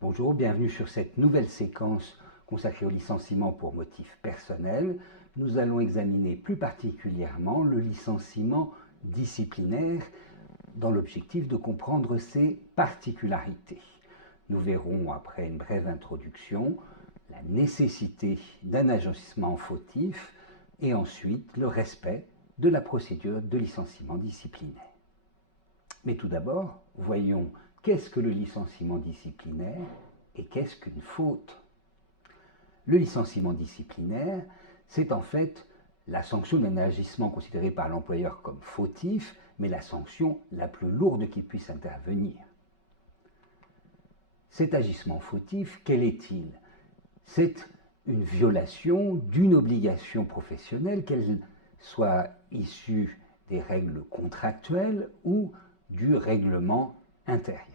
Bonjour, bienvenue sur cette nouvelle séquence consacrée au licenciement pour motif personnel. Nous allons examiner plus particulièrement le licenciement disciplinaire dans l'objectif de comprendre ses particularités. Nous verrons, après une brève introduction, la nécessité d'un agissement fautif et ensuite le respect de la procédure de licenciement disciplinaire. Mais tout d'abord, voyons qu'est-ce que le licenciement disciplinaire et qu'est-ce qu'une faute. Le licenciement disciplinaire, c'est en fait la sanction d'un agissement considéré par l'employeur comme fautif, mais la sanction la plus lourde qui puisse intervenir. Cet agissement fautif, quel est-il? C'est une violation d'une obligation professionnelle, qu'elle soit issue des règles contractuelles ou du règlement intérieur.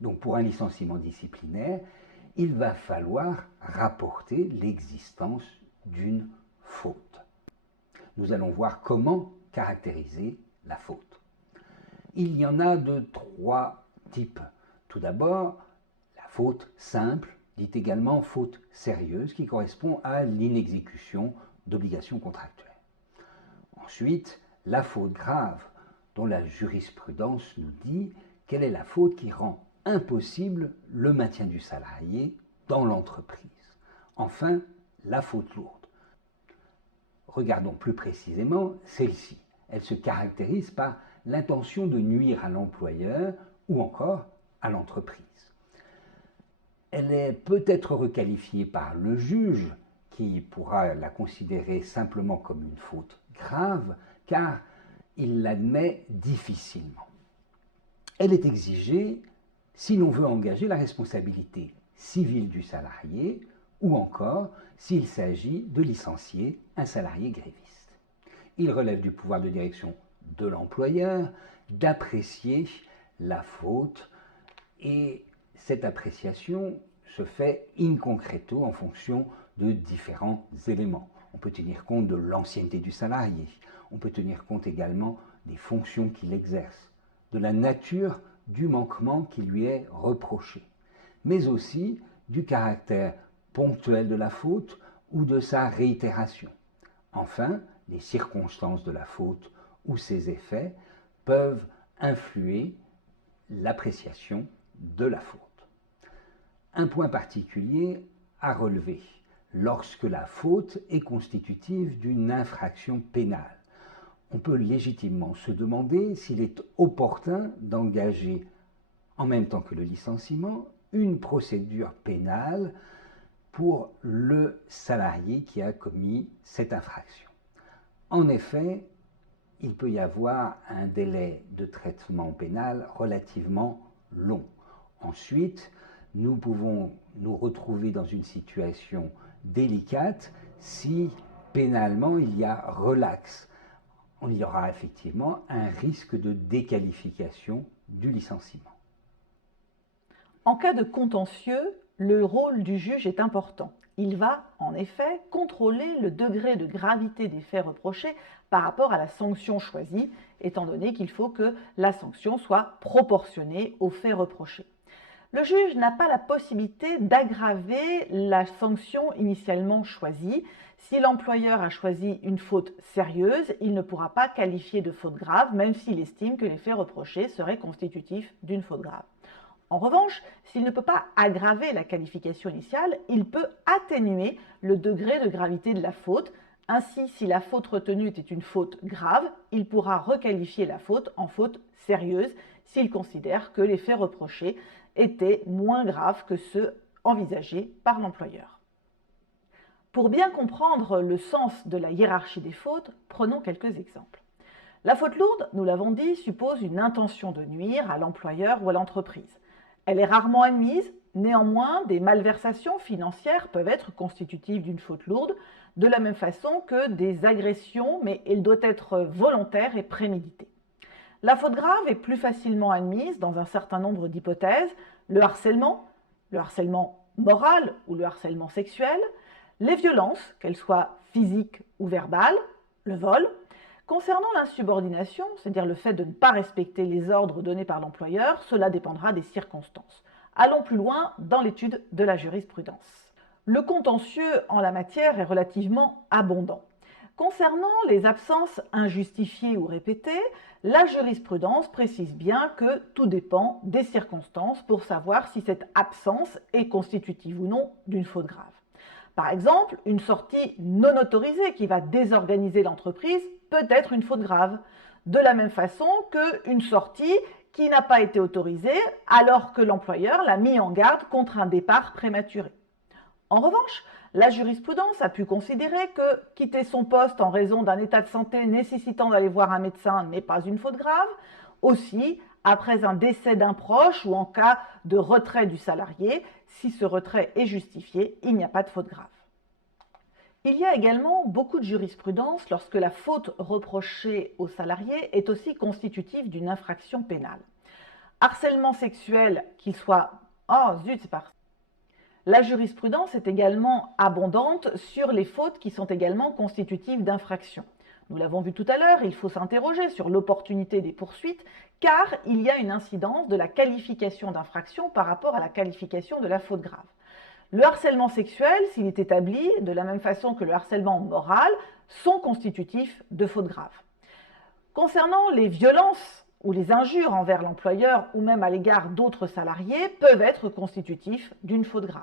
Donc pour un licenciement disciplinaire, il va falloir rapporter l'existence d'une faute. Nous allons voir comment caractériser la faute. Il y en a de trois types. Tout d'abord, la faute simple, dite également faute sérieuse, qui correspond à l'inexécution d'obligations contractuelles. Ensuite, la faute grave, dont la jurisprudence nous dit quelle est la faute qui rend impossible le maintien du salarié dans l'entreprise. Enfin, la faute lourde. Regardons plus précisément celle-ci. Elle se caractérise par l'intention de nuire à l'employeur ou encore à l'entreprise. Elle peut être requalifiée par le juge qui pourra la considérer simplement comme une faute grave car il l'admet difficilement. Elle est exigée si l'on veut engager la responsabilité civile du salarié ou encore s'il s'agit de licencier un salarié gréviste. Il relève du pouvoir de direction de l'employeur d'apprécier la faute et cette appréciation se fait in concreto en fonction de différents éléments. On peut tenir compte de l'ancienneté du salarié, on peut tenir compte également des fonctions qu'il exerce, de la nature du manquement qui lui est reproché, mais aussi du caractère ponctuel de la faute ou de sa réitération. Enfin, les circonstances de la faute ou ses effets peuvent influer l'appréciation de la faute. Un point particulier à relever, lorsque la faute est constitutive d'une infraction pénale, on peut légitimement se demander s'il est opportun d'engager, en même temps que le licenciement, une procédure pénale pour le salarié qui a commis cette infraction. En effet, il peut y avoir un délai de traitement pénal relativement long. Ensuite, nous pouvons nous retrouver dans une situation délicate si pénalement il y a relaxe. Il y aura effectivement un risque de déqualification du licenciement. En cas de contentieux, le rôle du juge est important. Il va, en effet, contrôler le degré de gravité des faits reprochés par rapport à la sanction choisie, étant donné qu'il faut que la sanction soit proportionnée aux faits reprochés. Le juge n'a pas la possibilité d'aggraver la sanction initialement choisie. Si l'employeur a choisi une faute sérieuse, il ne pourra pas qualifier de faute grave, même s'il estime que les faits reprochés seraient constitutifs d'une faute grave. En revanche, s'il ne peut pas aggraver la qualification initiale, il peut atténuer le degré de gravité de la faute. Ainsi, si la faute retenue était une faute grave, il pourra requalifier la faute en faute sérieuse s'il considère que les faits reprochés étaient moins graves que ceux envisagés par l'employeur. Pour bien comprendre le sens de la hiérarchie des fautes, prenons quelques exemples. La faute lourde, nous l'avons dit, suppose une intention de nuire à l'employeur ou à l'entreprise. Elle est rarement admise, néanmoins, des malversations financières peuvent être constitutives d'une faute lourde, de la même façon que des agressions, mais elle doit être volontaire et préméditée. La faute grave est plus facilement admise dans un certain nombre d'hypothèses, le harcèlement moral ou le harcèlement sexuel, les violences, qu'elles soient physiques ou verbales, le vol. Concernant l'insubordination, c'est-à-dire le fait de ne pas respecter les ordres donnés par l'employeur, cela dépendra des circonstances. Allons plus loin dans l'étude de la jurisprudence. Le contentieux en la matière est relativement abondant. Concernant les absences injustifiées ou répétées, la jurisprudence précise bien que tout dépend des circonstances pour savoir si cette absence est constitutive ou non d'une faute grave. Par exemple, une sortie non autorisée qui va désorganiser l'entreprise peut être une faute grave, de la même façon qu'une sortie qui n'a pas été autorisée alors que l'employeur l'a mis en garde contre un départ prématuré. En revanche, la jurisprudence a pu considérer que quitter son poste en raison d'un état de santé nécessitant d'aller voir un médecin n'est pas une faute grave. Aussi, après un décès d'un proche ou en cas de retrait du salarié, si ce retrait est justifié, il n'y a pas de faute grave. Il y a également beaucoup de jurisprudence lorsque la faute reprochée au salarié est aussi constitutive d'une infraction pénale. Harcèlement sexuel, qu'il soit... Oh zut, c'est parti. La jurisprudence est également abondante sur les fautes qui sont également constitutives d'infractions. Nous l'avons vu tout à l'heure, il faut s'interroger sur l'opportunité des poursuites car il y a une incidence de la qualification d'infraction par rapport à la qualification de la faute grave. Le harcèlement sexuel, s'il est établi de la même façon que le harcèlement moral, sont constitutifs de faute grave. Concernant les violences ou les injures envers l'employeur ou même à l'égard d'autres salariés peuvent être constitutifs d'une faute grave.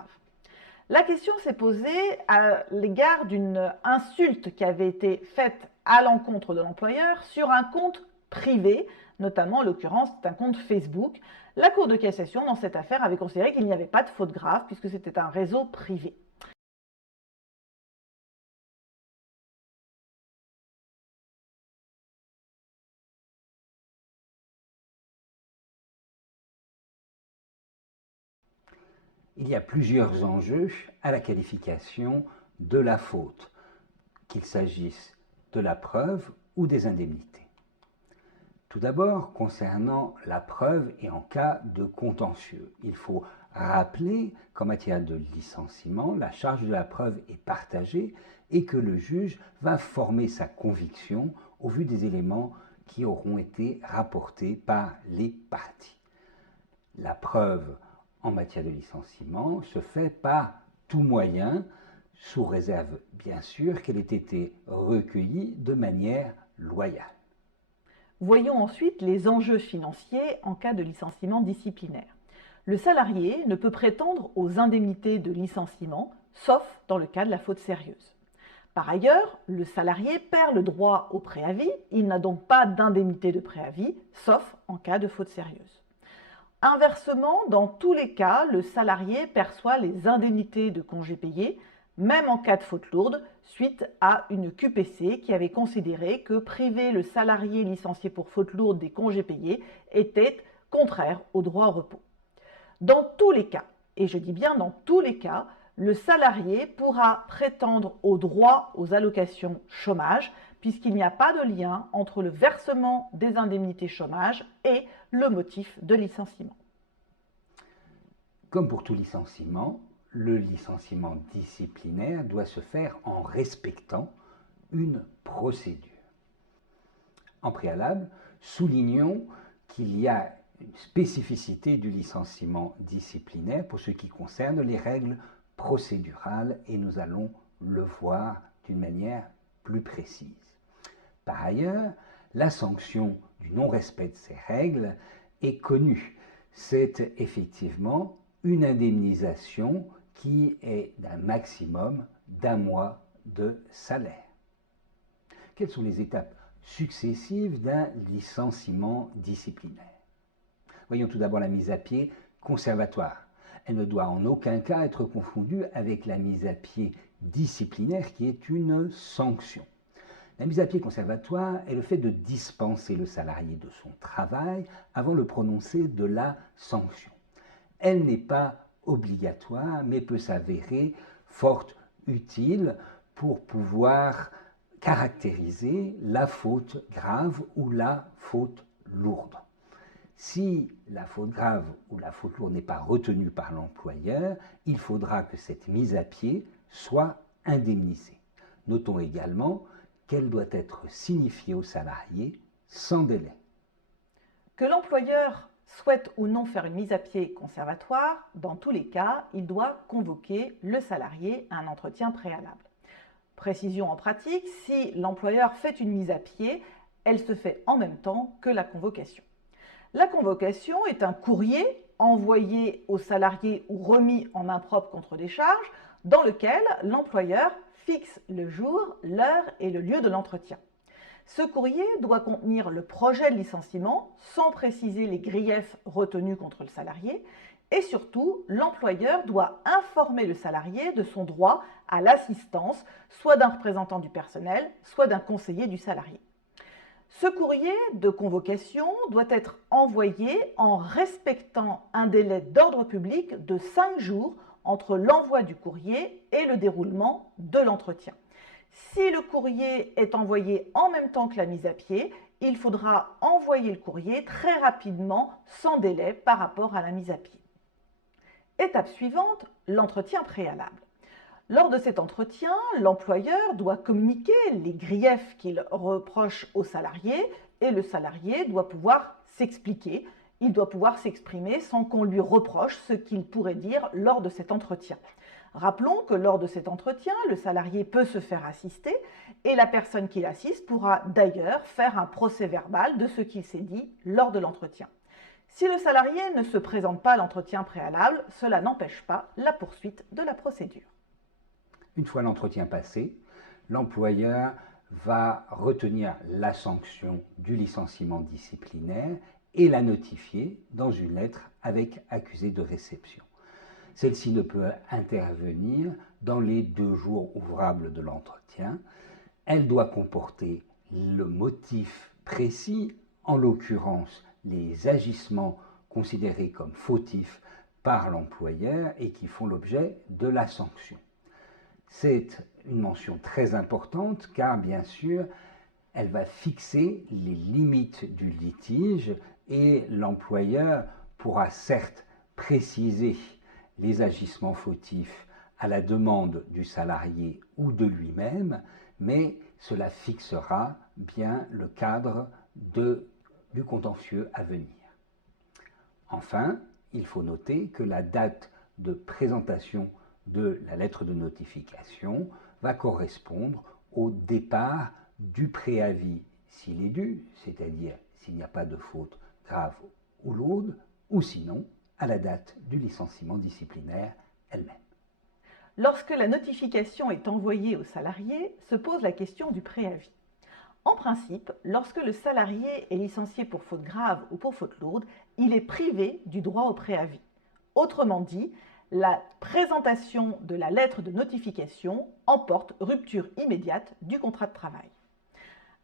La question s'est posée à l'égard d'une insulte qui avait été faite à l'encontre de l'employeur sur un compte privé, notamment en l'occurrence c'est un compte Facebook. La Cour de cassation dans cette affaire avait considéré qu'il n'y avait pas de faute grave puisque c'était un réseau privé. Il y a plusieurs enjeux à la qualification de la faute, qu'il s'agisse de la preuve ou des indemnités. Tout d'abord, concernant la preuve et en cas de contentieux, il faut rappeler qu'en matière de licenciement, la charge de la preuve est partagée et que le juge va former sa conviction au vu des éléments qui auront été rapportés par les parties. La preuve en matière de licenciement se fait par tout moyen, sous réserve bien sûr qu'elle ait été recueillie de manière loyale. Voyons ensuite les enjeux financiers en cas de licenciement disciplinaire. Le salarié ne peut prétendre aux indemnités de licenciement, sauf dans le cas de la faute sérieuse. Par ailleurs, le salarié perd le droit au préavis, il n'a donc pas d'indemnité de préavis, sauf en cas de faute sérieuse. Inversement, dans tous les cas, le salarié perçoit les indemnités de congés payés, même en cas de faute lourde, suite à une QPC qui avait considéré que priver le salarié licencié pour faute lourde des congés payés était contraire au droit au repos. Dans tous les cas, et je dis bien dans tous les cas, le salarié pourra prétendre au droit aux allocations chômage puisqu'il n'y a pas de lien entre le versement des indemnités chômage et le motif de licenciement. Comme pour tout licenciement, le licenciement disciplinaire doit se faire en respectant une procédure. En préalable, soulignons qu'il y a une spécificité du licenciement disciplinaire pour ce qui concerne les règles procédurales et nous allons le voir d'une manière plus précise. Par ailleurs, la sanction du non-respect de ces règles est connue. C'est effectivement une indemnisation qui est d'un maximum d'1 mois de salaire. Quelles sont les étapes successives d'un licenciement disciplinaire? Voyons tout d'abord la mise à pied conservatoire. Elle ne doit en aucun cas être confondue avec la mise à pied disciplinaire qui est une sanction. La mise à pied conservatoire est le fait de dispenser le salarié de son travail avant le prononcé de la sanction. Elle n'est pas obligatoire, mais peut s'avérer fort utile pour pouvoir caractériser la faute grave ou la faute lourde. Si la faute grave ou la faute lourde n'est pas retenue par l'employeur, il faudra que cette mise à pied soit indemnisée. Notons également qu'elle doit être signifiée au salarié sans délai. Que l'employeur souhaite ou non faire une mise à pied conservatoire, dans tous les cas, il doit convoquer le salarié à un entretien préalable. Précision en pratique, si l'employeur fait une mise à pied, elle se fait en même temps que la convocation. La convocation est un courrier envoyé au salarié ou remis en main propre contre décharge, dans lequel l'employeur fixe le jour, l'heure et le lieu de l'entretien. Ce courrier doit contenir le projet de licenciement, sans préciser les griefs retenus contre le salarié, et surtout, l'employeur doit informer le salarié de son droit à l'assistance, soit d'un représentant du personnel, soit d'un conseiller du salarié. Ce courrier de convocation doit être envoyé en respectant un délai d'ordre public de 5 jours entre l'envoi du courrier et le déroulement de l'entretien. Si le courrier est envoyé en même temps que la mise à pied, il faudra envoyer le courrier très rapidement, sans délai par rapport à la mise à pied. Étape suivante, l'entretien préalable. Lors de cet entretien, l'employeur doit communiquer les griefs qu'il reproche au salarié et le salarié doit pouvoir s'expliquer, il doit pouvoir s'exprimer sans qu'on lui reproche ce qu'il pourrait dire lors de cet entretien. Rappelons que lors de cet entretien, le salarié peut se faire assister et la personne qui l'assiste pourra d'ailleurs faire un procès-verbal de ce qu'il s'est dit lors de l'entretien. Si le salarié ne se présente pas à l'entretien préalable, cela n'empêche pas la poursuite de la procédure. Une fois l'entretien passé, l'employeur va retenir la sanction du licenciement disciplinaire et la notifier dans une lettre avec accusé de réception. Celle-ci ne peut intervenir dans les 2 jours ouvrables de l'entretien. Elle doit comporter le motif précis, en l'occurrence les agissements considérés comme fautifs par l'employeur et qui font l'objet de la sanction. C'est une mention très importante car, bien sûr, elle va fixer les limites du litige et l'employeur pourra certes préciser les agissements fautifs à la demande du salarié ou de lui-même, mais cela fixera bien le cadre du contentieux à venir. Enfin, il faut noter que la date de présentation de la lettre de notification va correspondre au départ du préavis s'il est dû, c'est-à-dire s'il n'y a pas de faute grave ou lourde, ou sinon à la date du licenciement disciplinaire elle-même. Lorsque la notification est envoyée au salarié, se pose la question du préavis. En principe, lorsque le salarié est licencié pour faute grave ou pour faute lourde, il est privé du droit au préavis. Autrement dit, la présentation de la lettre de notification emporte rupture immédiate du contrat de travail.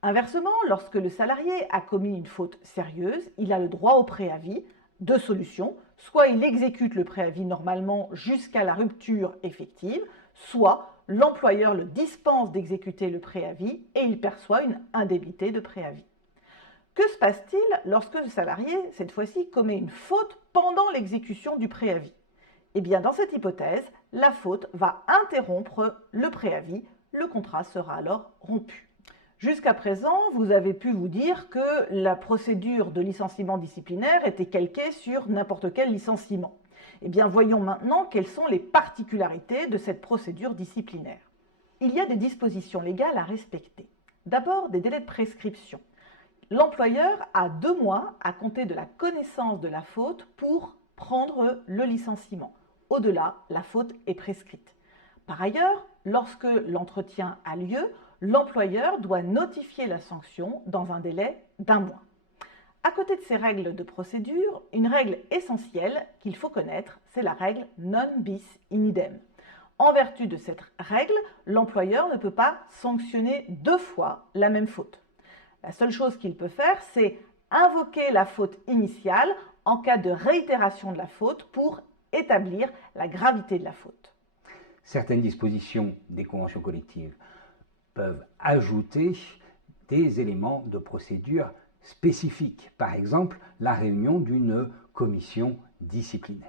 Inversement, lorsque le salarié a commis une faute sérieuse, il a le droit au préavis. 2 solutions, soit il exécute le préavis normalement jusqu'à la rupture effective, soit l'employeur le dispense d'exécuter le préavis et il perçoit une indemnité de préavis. Que se passe-t-il lorsque le salarié, cette fois-ci, commet une faute pendant l'exécution du préavis? Eh bien, dans cette hypothèse, la faute va interrompre le préavis, le contrat sera alors rompu. Jusqu'à présent, vous avez pu vous dire que la procédure de licenciement disciplinaire était calquée sur n'importe quel licenciement. Eh bien, voyons maintenant quelles sont les particularités de cette procédure disciplinaire. Il y a des dispositions légales à respecter. D'abord, des délais de prescription. L'employeur a 2 mois à compter de la connaissance de la faute pour prendre le licenciement. Au-delà, la faute est prescrite. Par ailleurs, lorsque l'entretien a lieu, l'employeur doit notifier la sanction dans un délai d'1 mois. À côté de ces règles de procédure, une règle essentielle qu'il faut connaître, c'est la règle non bis in idem. En vertu de cette règle, l'employeur ne peut pas sanctionner 2 fois la même faute. La seule chose qu'il peut faire, c'est invoquer la faute initiale en cas de réitération de la faute pour établir la gravité de la faute. Certaines dispositions des conventions collectives peuvent ajouter des éléments de procédure spécifiques, par exemple la réunion d'une commission disciplinaire.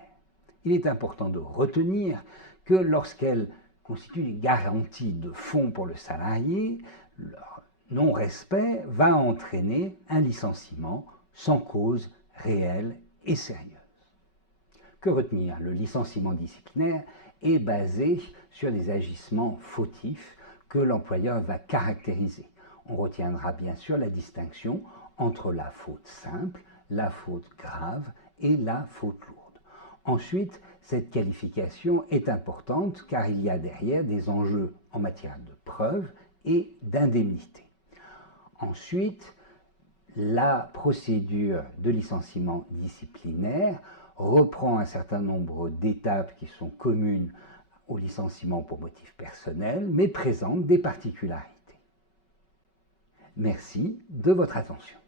Il est important de retenir que lorsqu'elle constitue des garanties de fonds pour le salarié, leur non-respect va entraîner un licenciement sans cause réelle et sérieuse. Que retenir? Le licenciement disciplinaire est basé sur des agissements fautifs que l'employeur va caractériser. On retiendra bien sûr la distinction entre la faute simple, la faute grave et la faute lourde. Ensuite, cette qualification est importante car il y a derrière des enjeux en matière de preuve et d'indemnité. Ensuite, la procédure de licenciement disciplinaire reprend un certain nombre d'étapes qui sont communes au licenciement pour motif personnel, mais présente des particularités. Merci de votre attention.